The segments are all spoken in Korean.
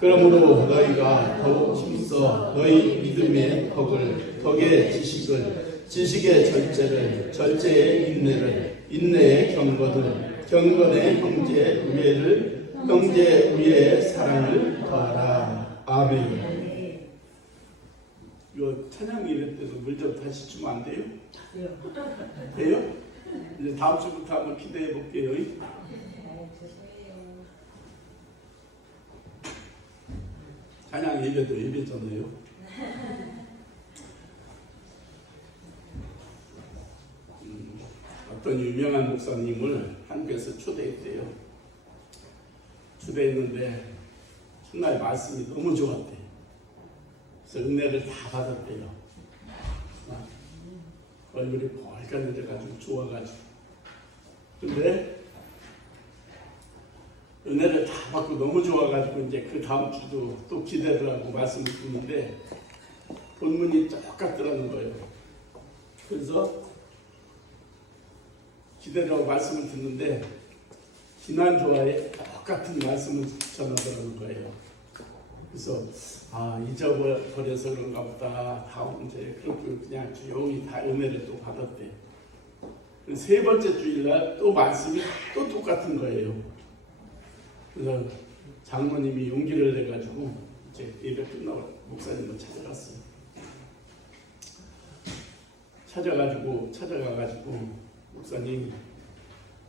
그러므로 너희가 더욱 힘써 너희 믿음의 덕의 지식의 절제를, 절제의 인내를, 인내의 경건의 형제 우애의 사랑을 더하라. 아멘. 이거 찬양 이럴 때도 물 좀 다시 주면 안 돼요? 돼요? 이제 다음 주부터 한번 기대해 볼게요. 찬양 예배도 예배잖아요. 어떤 유명한 목사님을 한국에서 초대했대요. 초대했는데 훗날 말씀이 너무 좋았대요. 그래서 은혜를 다 받았대요. 얼굴이 벌겋해져가지고 좋아가지고. 근데 은혜를 다 받고 너무 좋아가지고 이제 그 다음 주도 또 기대를 하고 말씀을 듣는데 본문이 똑같더라는 거예요. 그래서 기대를 하고 말씀을 듣는데 지난주와의 똑같은 말씀을 전하더라는 거예요. 그래서 잊어버려서 그런가 보다. 다음 이제 그렇게 그냥 조용히 다 은혜를 또 받았대. 세 번째 주일날 또 말씀이 또 똑같은 거예요. 그래서 장모님이 용기를 내가지고 이제 예배 끝나고 목사님을 찾아갔어요. 찾아가가지고 목사님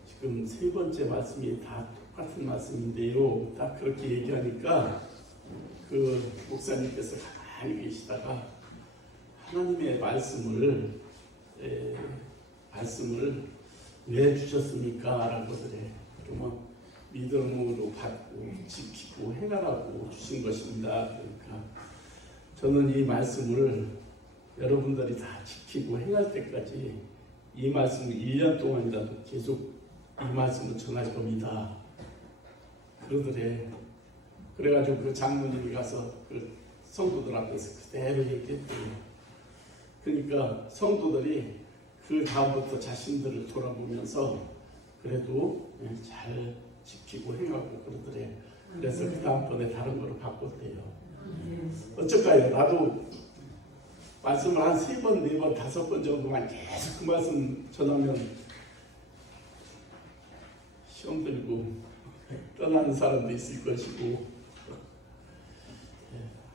지금 세 번째 말씀이 다 똑같은 말씀인데요. 딱 그렇게 얘기하니까 그 목사님께서 가만히 계시다가 하나님의 말씀을 왜 주셨습니까? 라고 그래. 그러면 믿음으로 받고 지키고 행하라고 주신 것입니다. 그러니까 저는 이 말씀을 여러분들이 다 지키고 행할 때까지 이 말씀을 1년 동안이라도 계속 이 말씀을 전할 겁니다. 그러더래. 그래가지고 그 장모님이 가서 그 성도들 앞에서 그대로 얘기했대요. 그러니까 성도들이 그 다음부터 자신들을 돌아보면서 그래도 잘 지키고 행하고 그러더래. 그래서 그 다음번에 다른 거로 바꿨대요. 어쩔까요? 나도 말씀을 한 3번, 4번, 5번 정도만 계속 그 말씀 전하면 시험 들고 떠나는 사람도 있을 것이고,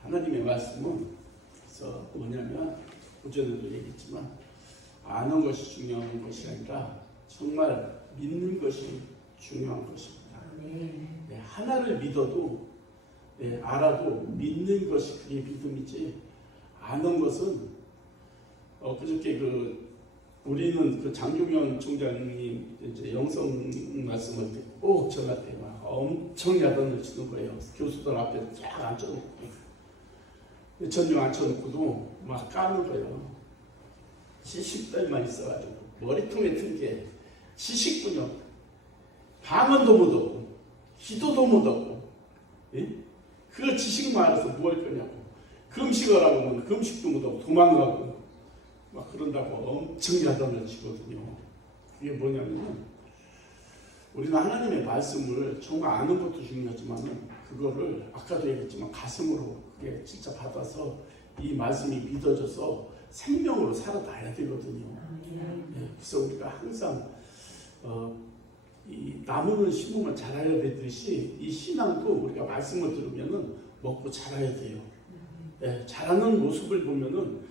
하나님의 말씀은 그래서 뭐냐면 오전에도 얘기했지만 아는 것이 중요한 것이 아니라 정말 믿는 것이 중요한 것입니다. 하나를 믿어도 알아도 믿는 것이 그게 믿음이지, 아는 것은 그저께 우리는 그 장종현 총장님 이제 영성 말씀을 듣고 꼭 저한테 막 엄청 야단을 치는 거예요. 교수들 앞에 쫙 앉혀놓고 전용 앉혀놓고도 막 까는 거예요. 70달만 있어가지고 머리통에 든 게 지식분요. 방언도 못하고 기도도 못하고 그걸 지식만 알아서 뭐 할 거냐고. 금식을 하고 보면 금식도 못하고 도망가고 막 그런다고 엄청 야단을 치거든요. 그게 뭐냐면 우리는 하나님의 말씀을 정말 아는 것도 중요하지만 그거를 아까도 얘기했지만 가슴으로 그게 진짜 받아서 이 말씀이 믿어져서 생명으로 살아나야 되거든요. 그래서 우리가 항상 이 나무는 심으면 자라야 되듯이 이 신앙도 우리가 말씀을 들으면은 먹고 자라야 돼요. 자라는 모습을 보면은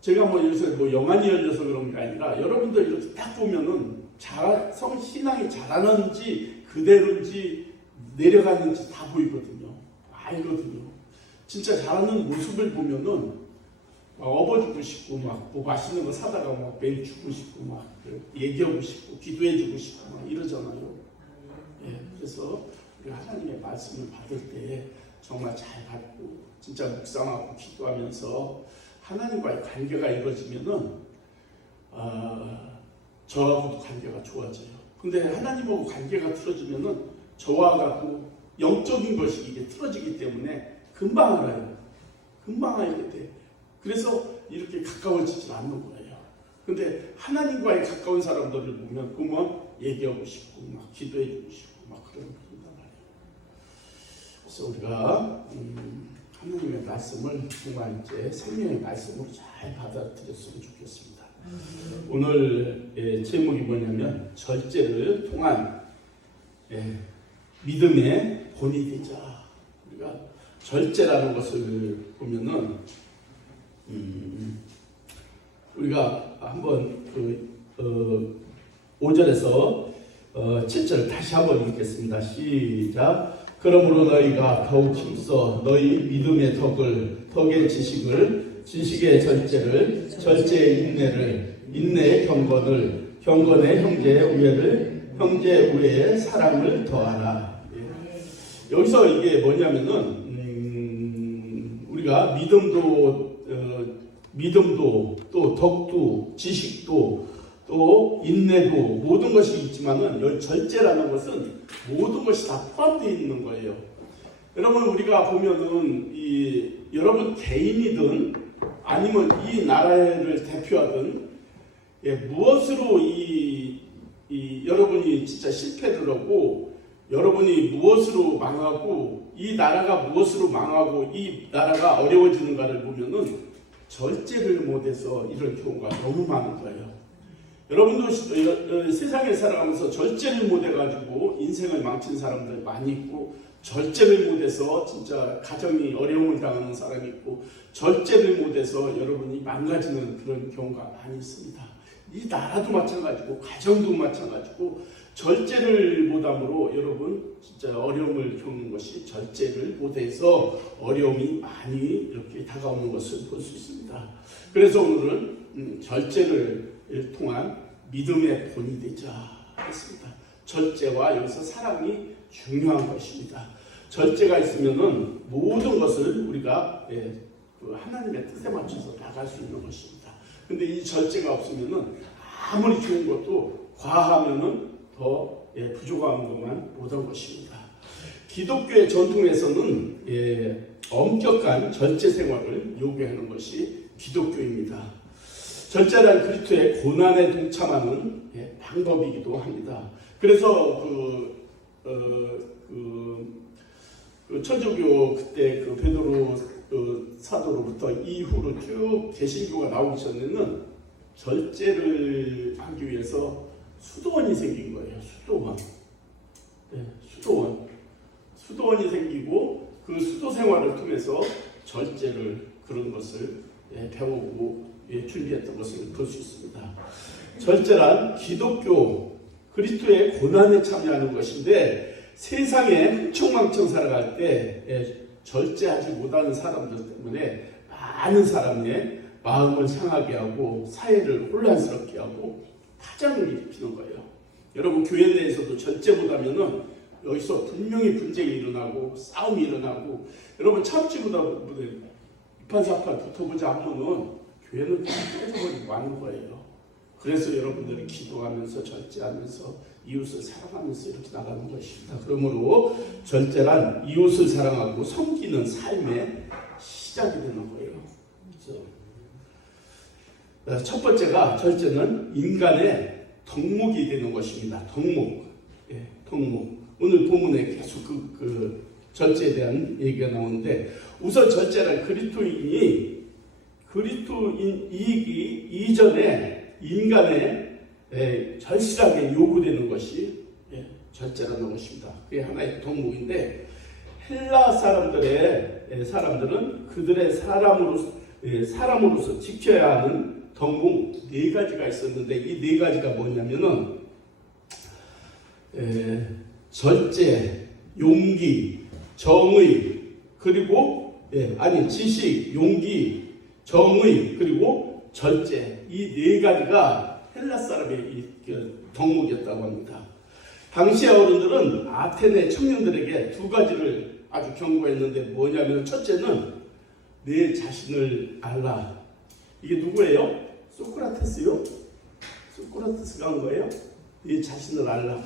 제가 요새 영안이 열려서 그런 게 아니라 여러분들 이렇게 딱 보면은 신앙이 자라는지 그대로인지 내려가는지 다 보이거든요. 알거든요. 진짜 자라는 모습을 보면은 막 업어주고 싶고 막 맛있는 거 사다가 막 매일 주고 싶고 막 얘기하고 싶고 기도해주고 싶고 막 이러잖아요. 그래서 우리 하나님의 말씀을 받을 때 정말 잘 받고 진짜 묵상하고 기도하면서 하나님과의 관계가 이루어지면은 저하고도 관계가 좋아져요. 근데 하나님하고 관계가 틀어지면은 저하고도 영적인 것이 이게 틀어지기 때문에 금방 알아요. 금방 알게 돼. 그래서 이렇게 가까워지지 않는 거예요. 근데 하나님과의 가까운 사람들을 보면 얘기하고 싶고 막 기도해주고 싶고 막 그런단 말이에요. 그래서 우리가 하나님의 말씀을 정말 이제 생명의 말씀으로 잘 받아들였으면 좋겠습니다. 오늘 제목이 뭐냐면 절제를 통한 믿음의 본이 되자. 우리가 절제라는 것을 보면은 우리가 한번 5절에서 7절 다시 한번 읽겠습니다. 시작. 그러므로 너희가 더욱 힘써 너희 믿음의 덕의 지식을, 지식의 절제를, 절제의 인내를, 인내의 경건을, 경건의 형제의 우애를, 형제의 우애에 사랑을 더하라. 여기서 이게 뭐냐면은 우리가 믿음도 또 덕도 지식도 또 인내도 모든 것이 있지만은 여기 절제라는 것은 모든 것이 다 포함되어 있는 거예요. 여러분 우리가 보면은 여러분 개인이든 아니면 이 나라를 대표하든 무엇으로 여러분이 진짜 실패를 하고 여러분이 무엇으로 망하고 이 나라가 무엇으로 망하고 이 나라가 어려워지는가를 보면은 절제를 못해서 이런 경우가 너무 많은 거예요. 여러분도 세상에 살아가면서 절제를 못해가지고 인생을 망친 사람들 많이 있고, 절제를 못해서 진짜 가정이 어려움을 당하는 사람이 있고, 절제를 못해서 여러분이 망가지는 그런 경우가 많이 있습니다. 이 나라도 마찬가지고 가정도 마찬가지고 절제를 못함으로 여러분 진짜 어려움을 겪는 것이 절제를 못해서 어려움이 많이 이렇게 다가오는 것을 볼 수 있습니다. 그래서 오늘은 절제를 통한 믿음의 본이 되자 했습니다. 절제와 여기서 사랑이 중요한 것입니다. 절제가 있으면은 모든 것을 우리가 하나님의 뜻에 맞춰서 나갈 수 있는 것입니다. 근데 이 절제가 없으면은 아무리 좋은 것도 과하면은 더 부족한 것만 못한 것입니다. 기독교의 전통에서는 엄격한 절제 생활을 요구하는 것이 기독교입니다. 절제란 그리스도의 고난에 동참하는 방법이기도 합니다. 그래서 천주교 그때 베드로 사도로부터 이후로 쭉 개신교가 나오기 전에는 절제를 하기 위해서 수도원이 생긴 거예요. 수도원이 생기고 그 수도 생활을 통해서 절제를 그런 것을 배우고 준비했던 것을 볼 수 있습니다. 절제란 기독교 그리스도의 고난에 참여하는 것인데 세상에 흥청망청 살아갈 때 절제하지 못하는 사람들 때문에 많은 사람의 마음을 상하게 하고 사회를 혼란스럽게 하고 파장을 일으키는 거예요. 여러분 교회 내에서도 절제 못하면은 여기서 분명히 분쟁이 일어나고 싸움이 일어나고 여러분 참지 못하고 이판사판 붙어보자 하면은 교회는 깨져버리고 하는 거예요. 그래서 여러분들이 기도하면서 절제하면서 이웃을 사랑하면서 이렇게 나가는 것입니다. 그러므로 절제란 이웃을 사랑하고 섬기는 삶의 시작이 되는 거예요. 그래서 첫 번째가 절제는 인간의 덕목이 되는 것입니다. 덕목. 오늘 본문에 계속 그 절제에 대한 얘기가 나오는데 우선 절제란 그리스도인이기 이전에 인간의 절실하게 요구되는 것이 절제라는 것입니다. 그게 하나의 덕목인데 헬라 사람들은 그들의 사람으로서 지켜야 하는 덕목 4가지가 있었는데 이 4가지가 뭐냐면은 절제, 용기, 정의 그리고 지식, 용기, 정의 그리고 절제 이 4가지가 헬라 사람의 덕목이었다고 합니다. 당시의 어른들은 아테네 청년들에게 2가지를 아주 경고했는데 뭐냐면 첫째는 내 자신을 알라. 이게 누구예요? 소크라테스요? 소크라테스가 한 거예요? 내 자신을 알라.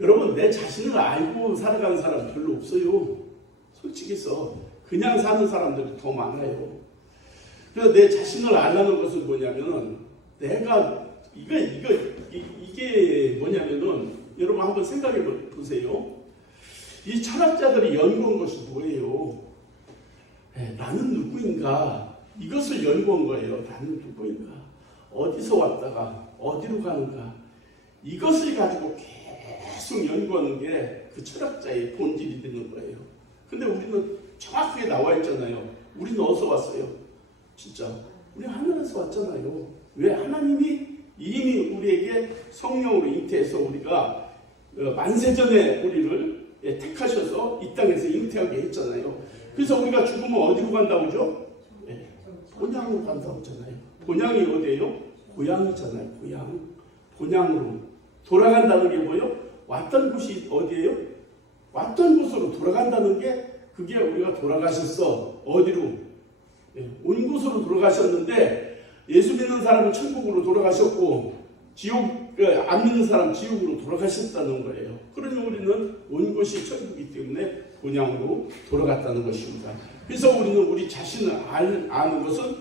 여러분 내 자신을 알고 살아가는 사람 별로 없어요. 솔직히서 그냥 사는 사람들이 더 많아요. 그래서 내 자신을 알라는 것은 뭐냐면은 내가 이게 뭐냐면은 여러분 한번 생각해 보세요. 이 철학자들이 연구한 것이 뭐예요? 나는 누구인가? 이것을 연구한 거예요. 나는 누구인가? 어디서 왔다가 어디로 가는가? 이것을 가지고 계속 연구하는 게 그 철학자의 본질이 되는 거예요. 근데 우리는 정확하게 나와 있잖아요. 우리는 어디서 왔어요? 진짜 우리 하늘에서 왔잖아요. 왜? 하나님이 이미 우리에게 성령으로 잉태해서 우리가 만세전에 우리를 택하셔서 이 땅에서 잉태하게 했잖아요. 그래서 우리가 죽으면 어디로 간다고 하죠? 본향으로 간다고 하잖아요. 본향이 어디예요? 고향이잖아요. 고향. 본향으로 돌아간다는 게 뭐예요? 왔던 곳이 어디예요? 왔던 곳으로 돌아간다는 게 그게 우리가 돌아가셨어. 어디로? 온 곳으로 돌아가셨는데 예수 믿는 사람은 천국으로 돌아가셨고 안 믿는 사람 지옥으로 돌아가셨다는 거예요. 그러니 우리는 온 곳이 천국이기 때문에 본향으로 돌아갔다는 것입니다. 그래서 우리는 우리 자신을 아는 것은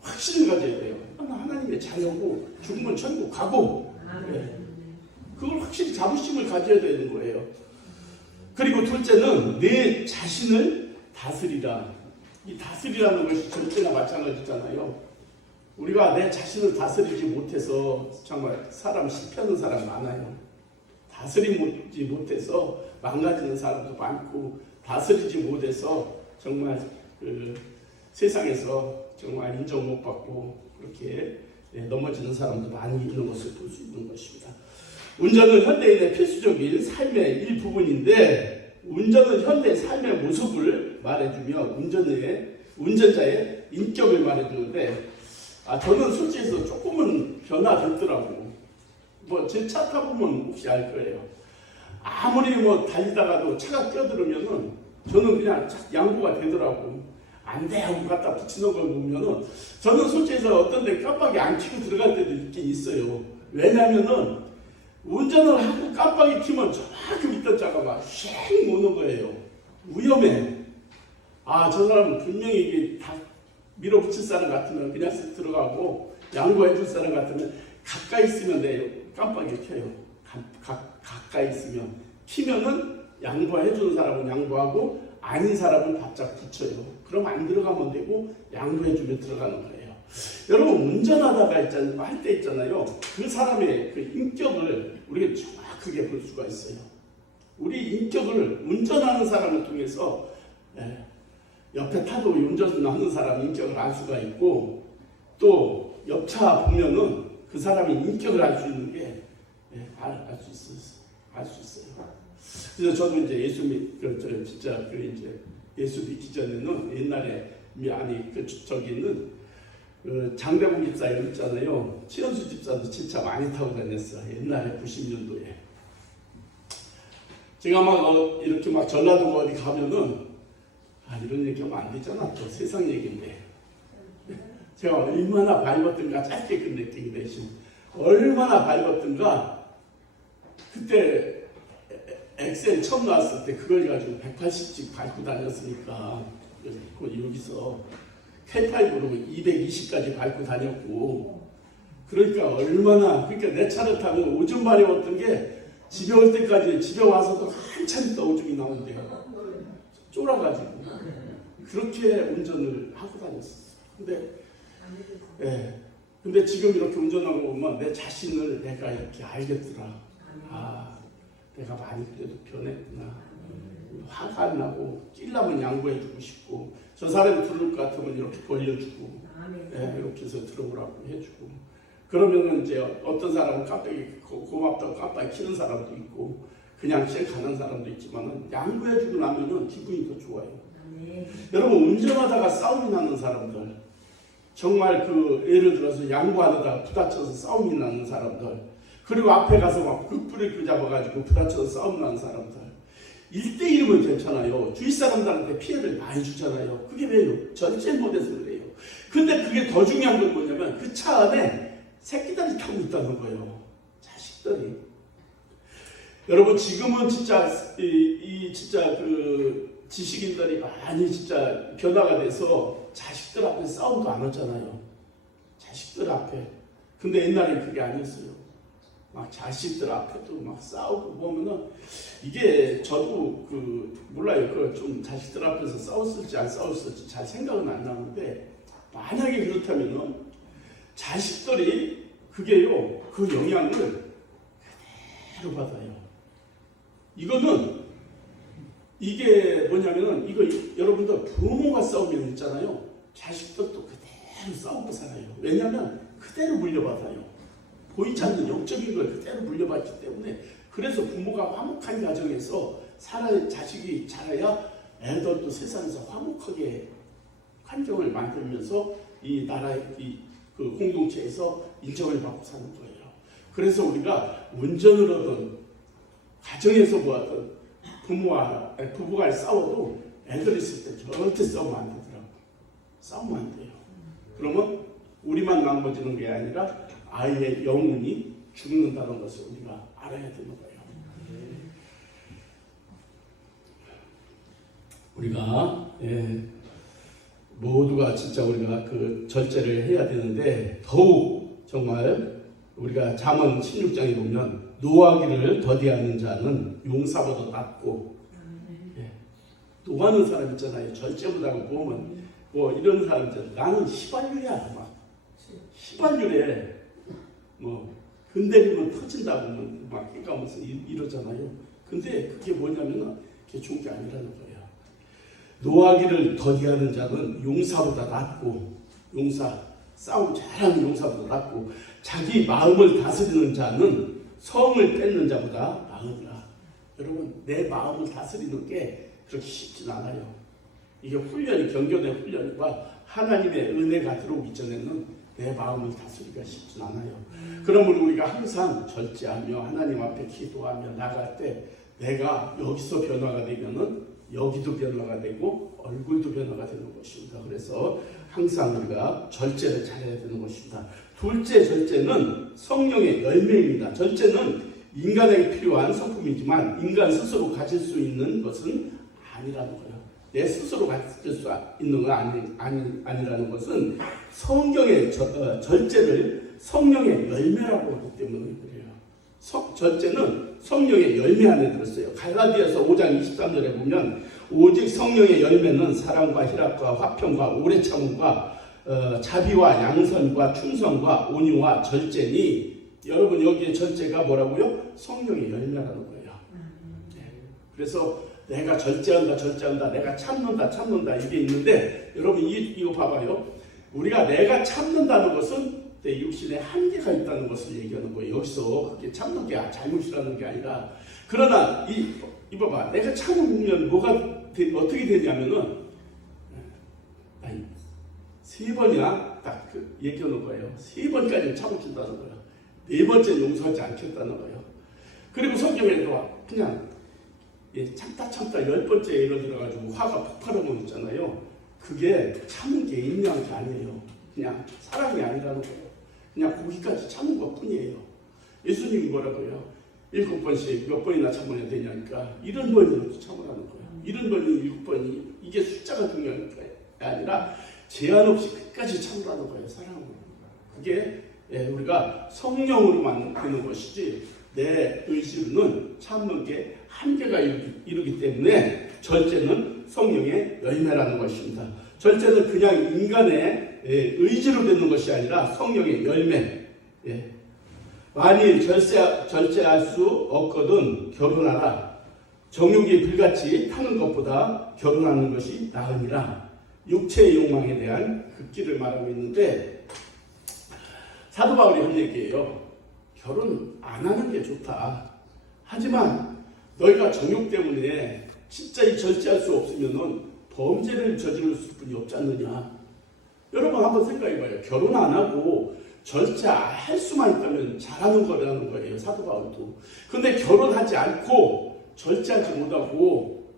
확신을 가져야 돼요. 하나님의 자녀고 죽으면 천국 가고 그걸 확실히 자부심을 가져야 되는 거예요. 그리고 둘째는 내 자신을 다스리라. 이 다스리라는 것이 절대나 마찬가지잖아요. 우리가 내 자신을 다스리지 못해서 정말 실패하는 사람 많아요. 다스리지 못해서 망가지는 사람도 많고 다스리지 못해서 정말 세상에서 정말 인정 못 받고 그렇게 넘어지는 사람도 많이 있는 것을 볼 수 있는 것입니다. 운전은 현대인의 필수적인 삶의 일부분인데 운전은 현대 삶의 모습을 말해주며 운전자의 인격을 말해주는데 저는 솔직히 해서 조금은 변화됐더라고. 제 차 타보면 혹시 알 거예요. 아무리 달리다가도 차가 껴들으면은 저는 그냥 양보가 되더라고. 안 돼 하고 갖다 붙이는 걸 보면은 저는 솔직히 해서 어떤 데 깜빡이 안 켜고 들어갈 때도 있긴 있어요. 왜냐면은 운전을 하고 깜빡이 켜면 저만큼 있던 차가 막 쉥 오는 거예요. 위험해. 저 사람은 분명히 이게 다 밀어붙일 사람 같으면 그냥 쓱 들어가고 양보해 줄 사람 같으면 가까이 있으면 내 깜빡이 켜요. 가까이 있으면 키면은 양보해 주는 사람은 양보하고 아닌 사람은 바짝 붙여요. 그럼 안 들어가면 되고 양보해 주면 들어가는 거예요. 여러분 운전하다가 할 때 있잖아요. 그 사람의 그 인격을 우리가 정확하게 볼 수가 있어요. 우리 인격을 운전하는 사람을 통해서 옆에 타도 운전하는 사람 인격을 알 수가 있고 또 옆차 보면은 그 사람의 인격을 알 수 있는 게 알 수 있어요. 그래서 저도 이제 예수 믿기 전에는 옛날에 저기 있는 장대봉 집사 여기 있잖아요. 최현수 집사도 제 차 많이 타고 다녔어. 옛날에 90년도에. 제가 이렇게 전라도 어디 가면은 이런 얘기하면 안 되잖아. 또 세상 얘기인데. 제가 얼마나 밟았던가 짧게 끝냈기 대신 얼마나 밟았던가 그때 엑셀 처음 나왔을 때 그걸 가지고 180씩 밟고 다녔으니까 여기서 K5로 220까지 밟고 다녔고 그러니까 내 차를 타면 오줌 마려웠던 게 집에 올 때까지 집에 와서도 한참 있다 오줌이 나온대요. 쫄아가지고 그렇게 운전을 하고 다녔었어요. 근데 지금 이렇게 운전하고 보면 내 자신을 내가 이렇게 알겠더라. 내가 많이 그래도 변했구나. 화가 안 나고 찔라면 양보해주고 싶고 저 사람이 부를 것 같으면 이렇게 벌려주고 이렇게 해서 들어오라고 해주고 그러면은 이제 어떤 사람은 깜빡이 고맙다고 깜빡이 키는 사람도 있고 그냥 가는 사람도 있지만은 양보해주고 나면은 기분이 더 좋아요. 여러분 운전하다가 싸움이 나는 사람들 정말 예를 들어서 양보하다가 부딪혀서 싸움이 나는 사람들 그리고 앞에 가서 막 브레이크 잡아가지고 부딪혀서 싸움 나는 사람들 1대1이면 괜찮아요. 주위 사람들한테 피해를 많이 주잖아요. 그게 왜요? 절제 못해서 그래요. 근데 그게 더 중요한 건 뭐냐면 그 차 안에 새끼들이 타고 있다는 거예요. 자식들이. 여러분 지금은 진짜 지식인들이 많이 진짜 변화가 돼서 자식들 앞에 싸움도 안 하잖아요. 자식들 앞에. 근데 옛날엔 그게 아니었어요. 막 자식들 앞에도 막 싸우고 보면은 이게 저도 몰라요. 좀 자식들 앞에서 싸웠을지 안 싸웠을지 잘 생각은 안 나는데 만약에 그렇다면은 자식들이 그게요 그 영향을 그대로 받아요. 이거는 이게 뭐냐면은 이거 여러분들 부모가 싸우면 있잖아요. 자식들도 그대로 싸우고 살아요. 왜냐하면 그대로 물려받아요. 보이지 않는 영적인 걸 그대로 물려받기 때문에 그래서 부모가 화목한 가정에서 자식이 자라야 애들도 세상에서 화목하게 환경을 만들면서 이 나라의 그 공동체에서 인정을 받고 사는 거예요. 그래서 우리가 운전을 하든 가정에서 뭐하든 부부가 싸워도 애들 있을 때 절대 싸우면 안 되더라고. 싸우면 안 돼요. 그러면 우리만 망가지는 게 아니라 아이의 영혼이 죽는다는 것을 우리가 알아야 되는 거예요. 우리가 모두가 진짜 우리가 그 절제를 해야 되는데 더욱 정말 우리가 잠언 16장에 보면 노하기를 더디하는 자는 용사보다 낫고 노하는 사람 있잖아요. 절제보다고 보면 뭐 이런 사람들 나는 휘발유야 막 휘발유래 뭐 흔들리면 터진다고 막 해가면서 이러잖아요. 근데 그게 뭐냐면 그게 좋은 게 아니라는 거예요. 노하기를 더디하는 자는 용사보다 낫고 싸움 잘하는 용사보다 낫고 자기 마음을 다스리는 자는 성을 뺏는 자보다 나으니라. 여러분 내 마음을 다스리는 게 그렇게 쉽진 않아요. 이게 훈련이 경건의 훈련과 하나님의 은혜가 들어오기 전에는 내 마음을 다스리기가 쉽진 않아요. 그러므로 우리가 항상 절제하며 하나님 앞에 기도하며 나갈 때 내가 여기서 변화가 되면은 여기도 변화가 되고 얼굴도 변화가 되는 것입니다. 그래서 항상 우리가 절제를 잘해야 되는 것입니다. 둘째 절제는 성령의 열매입니다. 절제는 인간에게 필요한 성품이지만 인간 스스로 가질 수 있는 것은 아니라는 거예요. 내 스스로 가질 수 있는 건 아니라는 것은 성경의 절제를 성령의 열매라고 하기 때문에 그래요. 절제는 성령의 열매 안에 들었어요. 갈라디아서 5장 23절에 보면 오직 성령의 열매는 사랑과 희락과 화평과 오래 참음과 자비와 양선과 충성과 온유와 절제니 여러분 여기에 절제가 뭐라고요? 성령의 열매라는 거예요. 그래서 내가 절제한다 내가 참는다 이게 있는데 여러분 이거 봐봐요. 우리가 내가 참는다는 것은 내 육신에 한계가 있다는 것을 얘기하는 거예요. 여기서 그게 참는 게 잘못이라는 게 아니라 그러나 이봐봐 내가 참으면 어떻게 되냐면은 세 번이나 딱 얘기하는 거예요. 세 번까지 참아준다는 거예요. 네 번째 용서하지 않겠다는 거예요. 그리고 성경에도 그냥 참다 10번째 예를 들어가지고 화가 폭발하면 있잖아요. 그게 참은 게 인내한 게 아니에요. 그냥 사랑이 아니라는 거예요. 그냥 거기까지 참은 것 뿐이에요. 예수님이 뭐라고요? 7번씩 몇 번이나 참아야 되냐니까 70번이라도 참으라는 거예요. 70번이 7번이 이게 숫자가 중요한 게 아니라 제한 없이 끝까지 참으라는 거예요. 사랑으로. 그게 우리가 성령으로만 되는 것이지 내 의지로는 참는 게 한계가 이르기 때문에 절제는 성령의 열매라는 것입니다. 절제는 그냥 인간의 의지로 되는 것이 아니라 성령의 열매. 만일 절제할 수 없거든 결혼하라. 정욕이 불같이 타는 것보다 결혼하는 것이 나으니라. 육체의 욕망에 대한 그 길을 말하고 있는데 사도 바울이 한 얘기예요. 결혼 안 하는 게 좋다. 하지만 너희가 정욕 때문에 진짜 절제할 수 없으면은 범죄를 저지를 수뿐이 없지 않느냐. 여러분 한번 생각해봐요. 결혼 안 하고 절제할 수만 있다면 잘하는 거라는 거예요. 사도 바울도. 근데 결혼하지 않고 절제하지 못하고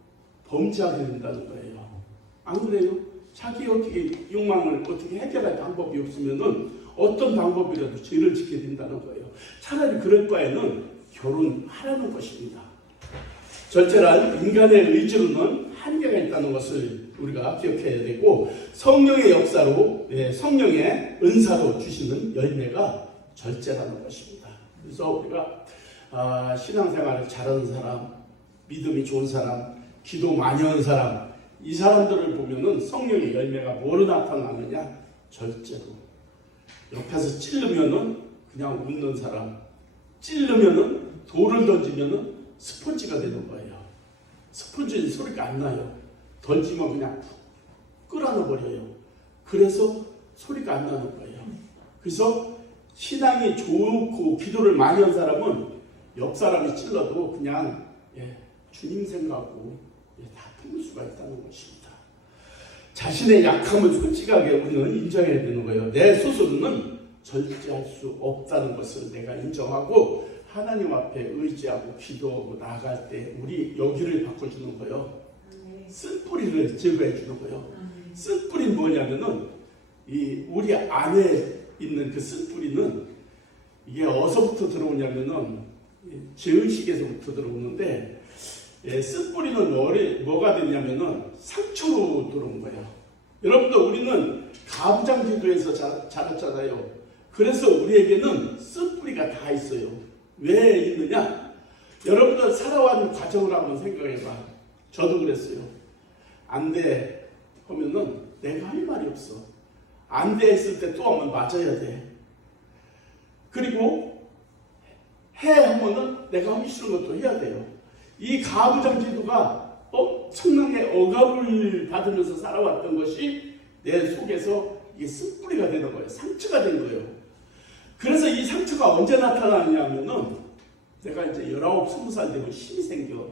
범죄하게 된다는 거예요. 안 그래요? 자기 욕망을 어떻게 해결할 방법이 없으면은 어떤 방법이라도 죄를 짓게 된다는 거예요. 차라리 그럴 바에는 결혼하라는 것입니다. 절제란 인간의 의지로는 한계가 있다는 것을 우리가 기억해야 되고 성령의 역사로 성령의 은사로 주시는 열매가 절제라는 것입니다. 그래서 우리가 신앙생활을 잘하는 사람, 믿음이 좋은 사람, 기도 많이 하는 사람, 이 사람들을 보면은 성령의 열매가 뭐로 나타나느냐? 절제로. 옆에서 찔르면은 그냥 웃는 사람, 찔르면은 돌을 던지면은 스펀지가 되는 거예요. 스펀지는 소리가 안 나요. 던지면 그냥 푹 끌어넣어 버려요. 그래서 소리가 안 나는 거예요. 그래서 신앙이 좋고 기도를 많이 한 사람은 옆 사람이 찔러도 그냥 주님 생각하고 다 품을 수가 있다는 것입니다. 자신의 약함을 솔직하게 우리는 인정해야 되는 거예요. 내 스스로는 절제할 수 없다는 것을 내가 인정하고 하나님 앞에 의지하고 기도하고 나아갈 때 우리 여기를 바꿔주는 거예요. 쓴뿌리를 제거해 주는 거예요. 쓴뿌리는 뭐냐면은 이 우리 안에 있는 그 쓴뿌리는 이게 어디서부터 들어오냐면은 죄의식에서부터 들어오는데 쓴뿌리는 뭐가 됐냐면은 상처로 들어온 거예요. 여러분들 우리는 가부장제도에서 자랐잖아요. 그래서 우리에게는 쓴뿌리가 다 있어요. 왜 있느냐? 여러분들 살아온 과정을 한번 생각해봐. 저도 그랬어요. 안 돼 하면은 내가 할 말이 없어. 안 돼 했을 때 또 한번 맞아야 돼. 그리고 해 하면은 내가 하기 싫은 것도 해야 돼요. 이 가부장제도가 엄청나게 억압을 받으면서 살아왔던 것이 내 속에서 이게 쓴뿌리가 되는 거예요. 상처가 된 거예요. 그래서 이 상처가 언제 나타나냐면은 내가 이제 19, 20살 되면 힘이 생겨.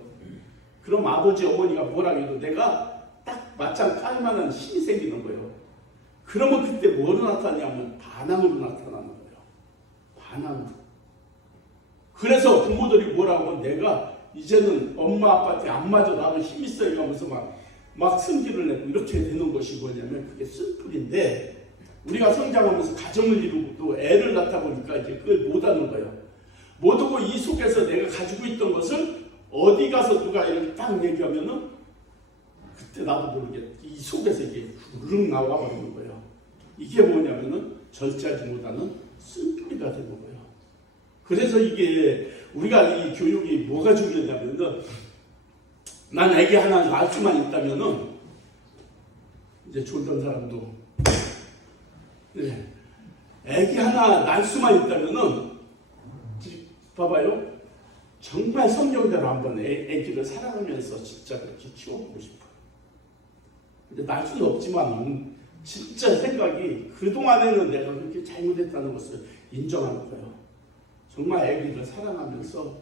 그럼 아버지, 어머니가 뭐라 해도 내가 딱 맞짱 깔 만한 힘이 생기는 거예요. 그러면 그때 뭐로 나타나냐면 반항으로 나타나는 거예요. 반항. 그래서 부모들이 뭐라고 하면 내가 이제는 엄마 아빠한테 안 맞아 나도 힘 있어 이러면서 막 승질을 내고 이렇게 되는 것이 뭐냐면 그게 쓴뿌리인데 우리가 성장하면서 가정을 이루고 또 애를 낳다 보니까 이제 그걸 못하는 거예요. 못하고 이 속에서 내가 가지고 있던 것을 어디 가서 누가 이렇게 딱 얘기하면은 그때 나도 모르게 이 속에서 이게 후루룩 나와 버리는 거예요. 이게 뭐냐면은 절제하지 못하는 쓴뿌리가 되는 거예요. 그래서 이게 우리가 이 교육이 뭐가 중요하냐면은 난 애기 하나 낳을 수만 있다면은 이제 졸던 사람도 애기 하나 낳을 수만 있다면은 봐봐요. 정말 성경대로 한번 애기를 사랑하면서 진짜 그렇게 키워보고 싶어요. 근데 낳을 수는 없지만 진짜 생각이 그동안에는 내가 그렇게 잘못했다는 것을 인정하는 거예요. 정말 애기를 사랑하면서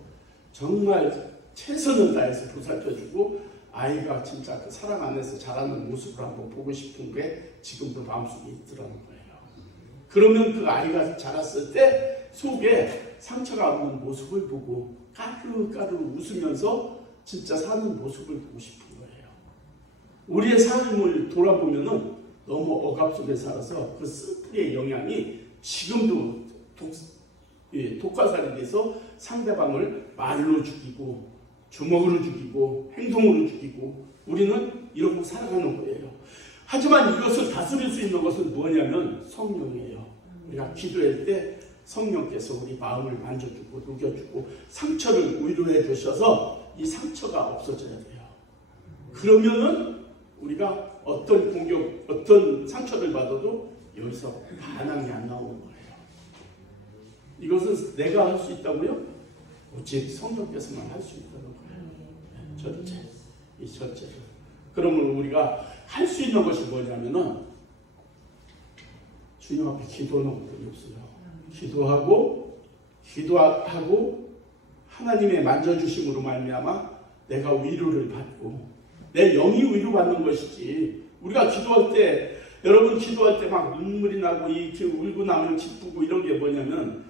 정말 최선을 다해서 보살펴주고 아이가 진짜 그 사랑 안에서 자라는 모습을 한번 보고 싶은 게 지금도 마음속에 있더라는 거예요. 그러면 그 아이가 자랐을 때 속에 상처가 없는 모습을 보고 까르까르 웃으면서 진짜 사는 모습을 보고 싶은 거예요. 우리의 삶을 돌아보면은 너무 억압 속에 살아서 그 쓴뿌리의 영향이 지금도 독화살이 돼서 상대방을 말로 죽이고 주먹으로 죽이고 행동으로 죽이고 우리는 이러고 살아가는 거예요. 하지만 이것을 다스릴 수 있는 것은 뭐냐면 성령이에요. 우리가 기도할 때 성령께서 우리 마음을 만져주고 녹여주고 상처를 위로해 주셔서 이 상처가 없어져야 돼요. 그러면은 우리가 어떤 공격, 어떤 상처를 받아도 여기서 반항이 안 나오는 거예요. 이것은 내가 할 수 있다고요? 오직 성령께서만 할 수 있다는 거예요. 절제, 이 절제를. 그러면 우리가 할 수 있는 것이 뭐냐면은 주님 앞에 기도는 어떤 없어요. 기도하고 하나님의 만져주심으로 말미암아 내가 위로를 받고 내 영이 위로받는 것이지. 우리가 기도할 때 여러분 기도할 때 막 눈물이 나고 이렇게 울고 나면 기쁘고 이런 게 뭐냐면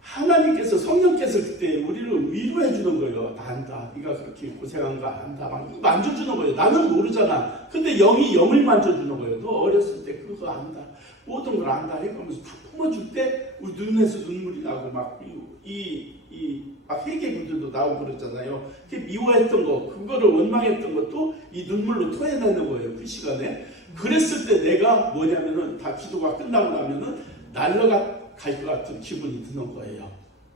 하나님께서 성령께서 그때 우리를 위로해 주는 거예요. 나 안다. 네가 그렇게 고생한 거 안다. 막 만져주는 거예요. 나는 모르잖아. 근데 영이 영을 만져주는 거예요. 너 어렸을 때 그거 안다. 모든 걸 안다. 해가면서 다 품어줄 때 우리 눈에서 눈물이 나고 막 회개구들도 나오고 그러잖아요. 미워했던 거, 그거를 원망했던 것도 이 눈물로 토해내는 거예요. 그 시간에. 그랬을 때 내가 뭐냐면은 다 기도가 끝나고 나면은 날라갈 것 같은 기분이 드는 거예요.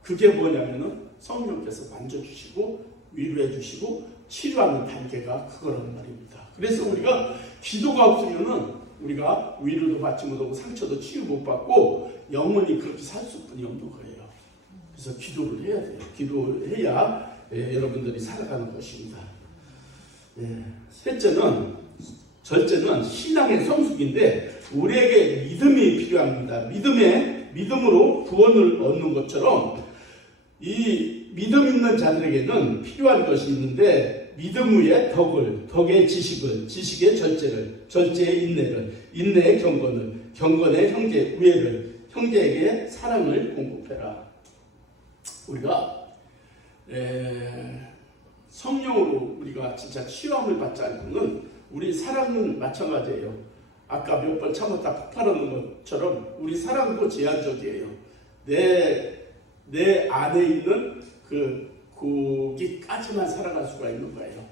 그게 뭐냐면은 성령께서 만져주시고 위로해 주시고 치료하는 단계가 그거란 말입니다. 그래서 우리가 기도가 없으면은 우리가 위로도 받지 못하고 상처도 치유 못 받고 영원히 그렇게 살 수뿐이 없는 거예요. 그래서 기도를 해야 돼요. 기도해야 여러분들이 살아가는 것입니다. 셋째는 절제는 신앙의 성숙인데 우리에게 믿음이 필요합니다. 믿음으로 구원을 얻는 것처럼 이 믿음 있는 자들에게는 필요한 것이 있는데 믿음 위에 덕의 지식을, 지식의 절제를, 절제의 인내를, 인내의 경건을, 경건의 우애를, 형제에게 사랑을 공급해라. 우리가 성령으로 우리가 진짜 치유함을 받지 않고는 우리 사랑은 마찬가지예요. 아까 몇 번 참았다 폭발하는 것처럼 우리 사랑도 제한적이에요. 내 안에 있는 거기까지만 살아갈 수가 있는 거예요.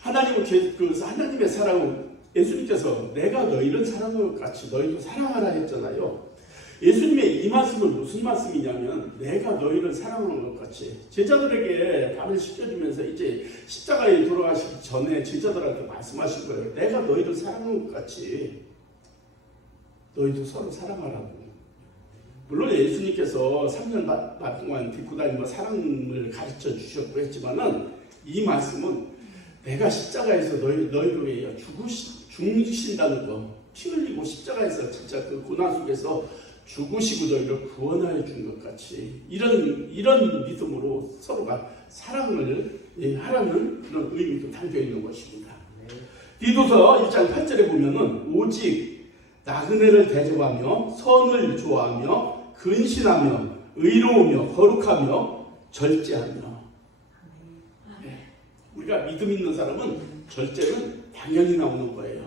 하나님의 사랑은 예수님께서 내가 너희를 사랑한 것 같이 너희도 사랑하라 했잖아요. 예수님의 이 말씀은 무슨 말씀이냐면 내가 너희를 사랑하는 것 같이 제자들에게 답을 시켜주면서 이제 십자가에 돌아가시기 전에 제자들한테 말씀하신 거예요. 내가 너희를 사랑하는 것 같이 너희도 서로 사랑하라고. 물론 예수님께서 3년 반 동안 딛고 다니며 사랑을 가르쳐 주셨고 했지만은 이 말씀은 내가 십자가에서 너희를 위해 죽으신다는 거, 피 흘리고 십자가에서 진짜 그 고난 속에서 죽으시고 너희를 구원하여 준 것 같이 이런 믿음으로 서로가 사랑을 하라는 그런 의미도 담겨 있는 것입니다. 디도서 1장 8절에 보면은 오직 나그네를 대접하며 선을 좋아하며 근신하며 의로우며 거룩하며 절제하며. 우리가 믿음 있는 사람은 절제는 당연히 나오는 거예요.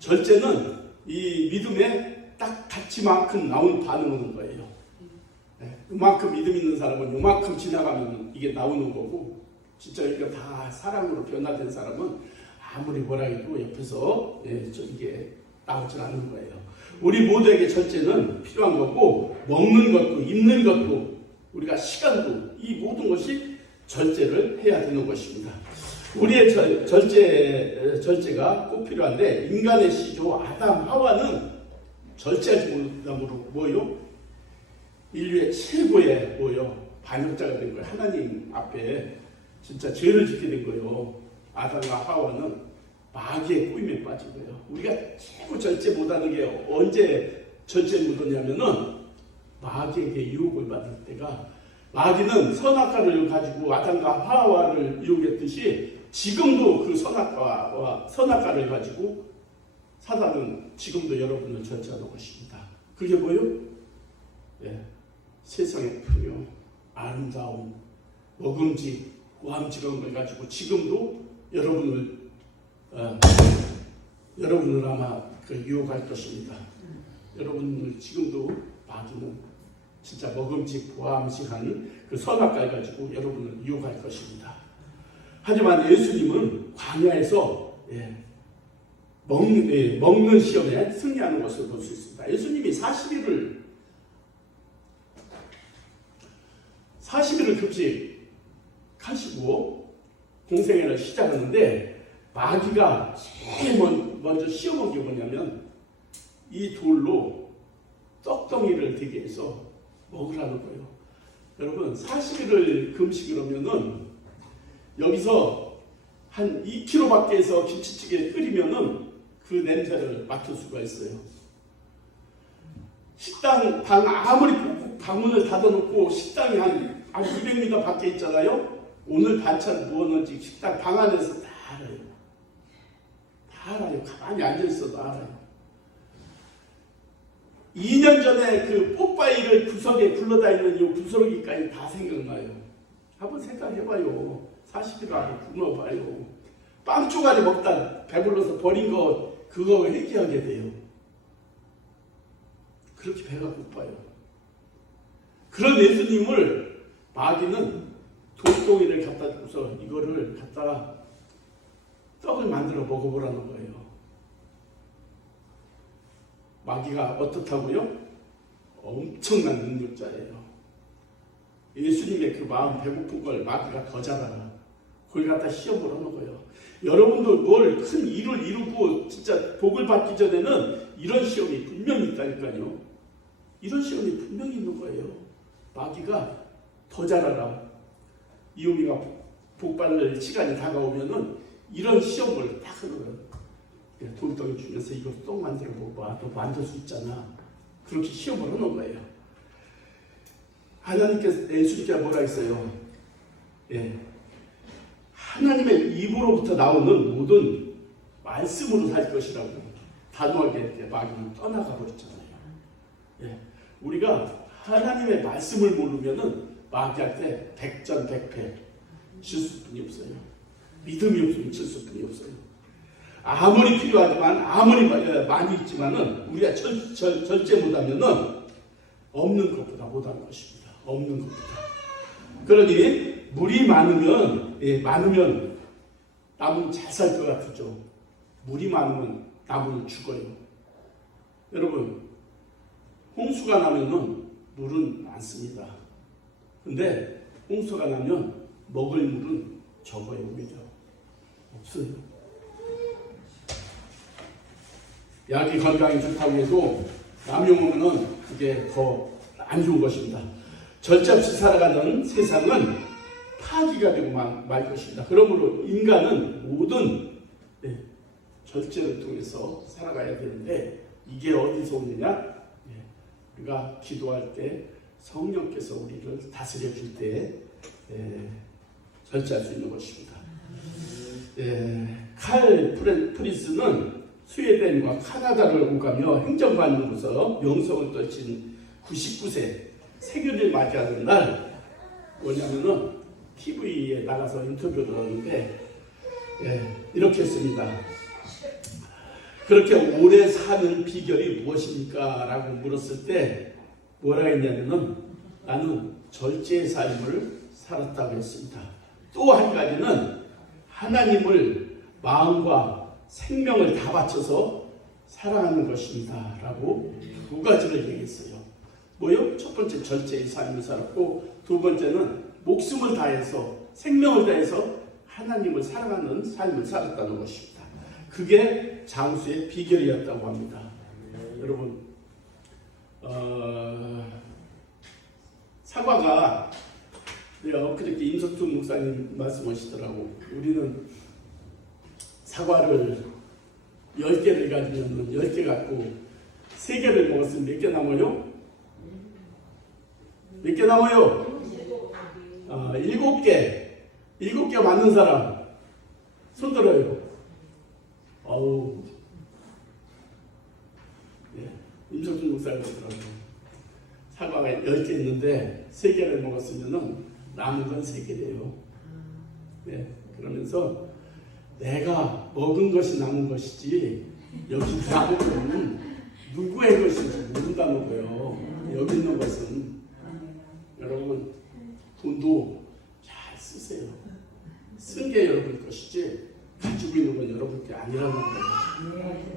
절제는 이 믿음의 딱 가치만큼 나온 반응하는 거예요. 이만큼 믿음 있는 사람은 이만큼 지나가면 이게 나오는 거고, 진짜 이거 다 사랑으로 변화된 사람은 아무리 뭐라 해도 옆에서 이게 나오지 않는 거예요. 우리 모두에게 절제는 필요한 거고, 먹는 것도 입는 것도 우리가 시간도 이 모든 것이 절제를 해야 되는 것입니다. 우리의 절제가 꼭 필요한데 인간의 시조 아담 하와는 절제하지 못함으로 뭐요? 인류의 최고의 반역자가 된 거예요. 하나님 앞에 진짜 죄를 짓게 된 거예요. 아담과 하와는 마귀의 꼬임에 빠진 거예요. 우리가 최고 절제 못하는 게 언제 절제 못하냐면은 마귀에게 유혹을 받을 때가, 마귀는 선악과를 가지고 아담과 하와를 유혹했듯이 지금도 그 선악과를 가지고 사단은 지금도 여러분을 절제하는 것입니다. 그게 뭐예요? 세상의 풍요, 아름다움, 먹음직, 고함직한 걸 가지고 지금도 여러분을 아마 유혹할 것입니다. 여러분을 지금도 마귀는 진짜 먹음직, 고함직한 그 선악과를 가지고 여러분을 유혹할 것입니다. 하지만 예수님은 광야에서 먹는 시험에 승리하는 것을 볼 수 있습니다. 예수님이 40일을 급식하시고 공생애를 시작하는데 마귀가 제일 먼저 시험한 게 뭐냐면 이 돌로 떡덩이를 되게 해서 먹으라는 거예요. 여러분 40일을 금식을 하면은 여기서 한 2km 밖에서 김치찌개 끓이면은 그 냄새를 맡을 수가 있어요. 식당 방 아무리 방문을 닫아놓고 식당이 한 200m 밖에 있잖아요. 오늘 반찬 뭐 넣는지 식당 방 안에서 다 알아요. 다 알아요. 가만히 앉아있어도 알아요. 2년 전에 그 뽀빠이를 구석에 굴러다니는 이 구석이까지 다 생각나요. 한번 생각해봐요. 40일 안에 굶어봐요. 빵 쪼가리 먹다 배불러서 버린 거 그거 회개하게 돼요. 그렇게 배가 고파요. 그런 예수님을 마귀는 돌덩이를 갖다 주고서 이거를 갖다가 떡을 만들어 먹어보라는 거예요. 마귀가 어떻다고요? 엄청난 능력자예요. 예수님의 그 마음 배고픈 걸 마귀가 더 잘알아. 그걸 갖다 시험을 하는 거예요. 여러분도 뭘 큰 일을 이루고 진짜 복을 받기 전에는 이런 시험이 분명히 있다니까요. 이런 시험이 분명히 있는 거예요. 마귀가 더 잘알아. 이용이가 복 받을 시간이 다가오면은 이런 시험을 딱 하는 거예요. 돌덩이 주면서 이거 똥 만들어 먹어봐. 너 만들 수 있잖아. 그렇게 시험을 하는 거예요. 하나님께서 예수님께서 뭐라 했어요? 예. 하나님의 입으로부터 나오는 모든 말씀으로 살 것이라고 단호하게 마귀는 떠나가 버렸잖아요. 예. 우리가 하나님의 말씀을 모르면은 마귀한테 백전백패 질 수뿐이 없어요. 믿음이 없으면 질 수뿐이 없어요. 아무리 필요하지만 아무리 많이 있지만은 우리가 절제 못하면은 없는 것보다 못한 것입니다. 없는 것보다. 그러니 물이 많으면 나무는 잘 살 것 같죠. 물이 많으면 나무는 죽어요. 여러분 홍수가 나면은 물은 많습니다. 근데 홍수가 나면 먹을 물은 적어요. 오히려 없어요. 약이 건강에 좋다고 해도 남용하면은 그게 더 안 좋은 것입니다. 절제 없이 살아가는 세상은 파기가 되고 말 것입니다. 그러므로 인간은 모든 절제를 통해서 살아가야 되는데 이게 어디서 오느냐? 우리가 기도할 때 성령께서 우리를 다스려 줄 때 절제할 수 있는 것입니다. 칼 프린스는 스웨덴과 카나다를 오가며 행정관으로서 명성을 떨친 99세 생일을 맞이하는 날 뭐냐면은 TV에 나가서 인터뷰를 하는데 이렇게 했습니다. 그렇게 오래 사는 비결이 무엇입니까? 라고 물었을 때 뭐라 했냐면은 나는 절제의 삶을 살았다고 했습니다. 또 한 가지는 하나님을 마음과 생명을 다 바쳐서 사랑하는 것입니다. 라고 두 가지를 얘기했어요. 뭐요? 첫 번째 절제의 삶을 살았고 두 번째는 목숨을 다해서 생명을 다해서 하나님을 사랑하는 삶을 살았다는 것입니다. 그게 장수의 비결이었다고 합니다. 여러분 사과가 그렇게 임석준 목사님 말씀하시더라고. 우리는 사과를 10개를 가지면 10개 갖고 3개를 먹었으면 몇 개 남아요? 몇 개 남아요? 7개. 7개 맞는 사람 손 들어요. 어우, 임석준 목사님 그러더라고요. 사과가 10개 있는데 3개를 먹었으면 남은 건 3개래요. 그러면서 내가 먹은 것이 남은 것이지 여기 남은 것은 누구의 것인지 모른다는 거예요. 여기 있는 것은 여러분 돈도 잘 쓰세요. 쓴 게 여러분 것이지 가지고 있는 건 여러분 게 아니라는 거예요.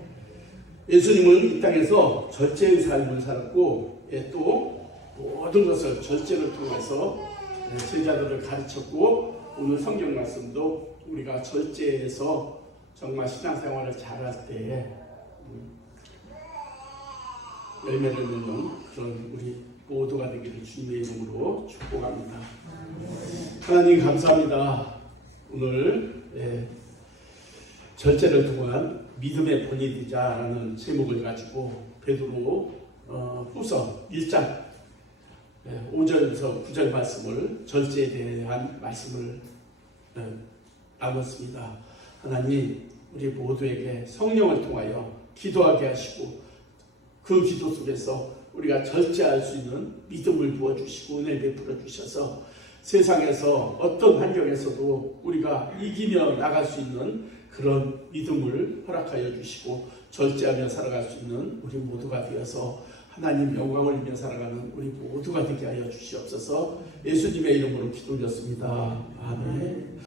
예수님은 이 땅에서 절제의 삶을 살았고 또 모든 것을 절제를 통해서 제자들을 가르쳤고 오늘 성경 말씀도 우리가 절제해서 정말 신앙생활을 잘할 때 열매를 맺는 그런 우리 모두가 되기를 주님의 이름으로 축복합니다. 하나님 감사합니다. 오늘 절제를 통한 믿음의 본이 되자라는 제목을 가지고 베드로 후서 1장 5절에서 9절 말씀을 절제에 대한 말씀을 나눴습니다. 하나님 우리 모두에게 성령을 통하여 기도하게 하시고 그 기도 속에서 우리가 절제할 수 있는 믿음을 부어주시고 은혜 베풀어 주셔서 세상에서 어떤 환경에서도 우리가 이기며 나갈 수 있는 그런 믿음을 허락하여 주시고 절제하며 살아갈 수 있는 우리 모두가 되어서 하나님 영광을 위해 살아가는 우리 모두가 되게 하여 주시옵소서. 예수님의 이름으로 기도 올렸습니다. 아멘.